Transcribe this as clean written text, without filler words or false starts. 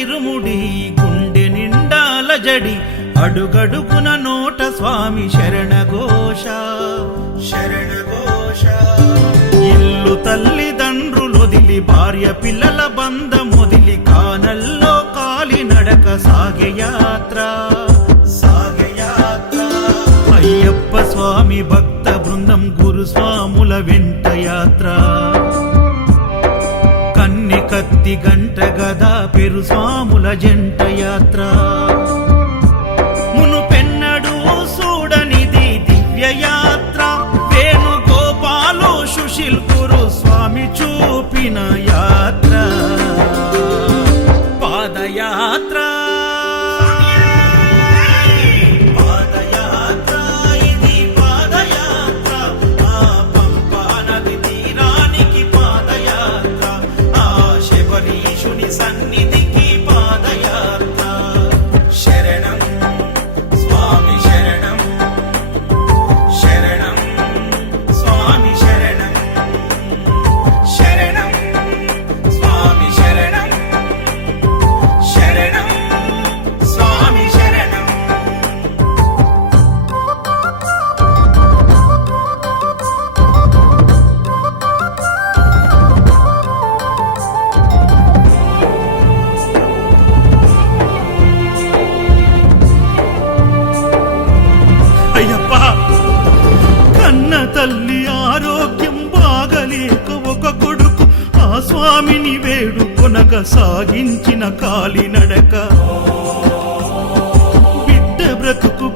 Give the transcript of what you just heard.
ఇరుముడి గుండె నిండాల జడి అడుగడుగున నోట స్వామి శరణఘోష శరణఘోష. ఇల్లు తల్లిదండ్రులొదిలి భార్య పిల్లల బంధమొదిలి కానల్లో కాలి నడక సాగే యాత్ర సాగే యాత్ర. అయ్యప్ప స్వామి భక్త బృందం గురుస్వాముల వెంట యాత్ర. కన్నె కత్తి గంట గదా పెరు స్వాముల జంట యాత్ర. మునుపెన్నడూ చూడనిది దివ్య యాత్ర. వేణుగోపాలు సుశీల్ గురు స్వామి చూపిన యాత్ర పాదయాత్ర. సన్నిధికి పాదయాత్ర. శరణం స్వామి శరణం శరణం స్వామి శరణం శరణం స్వామి శరణం శరణం స్వామి శరణం. అయ్యప్ప కన్న తల్లి ఆరోగ్యం బాగలేక ఒక కొడుకు ఆ స్వామిని వేడుకొనగా సాగించిన కాలినడక బిడ్డ బ్రతుకు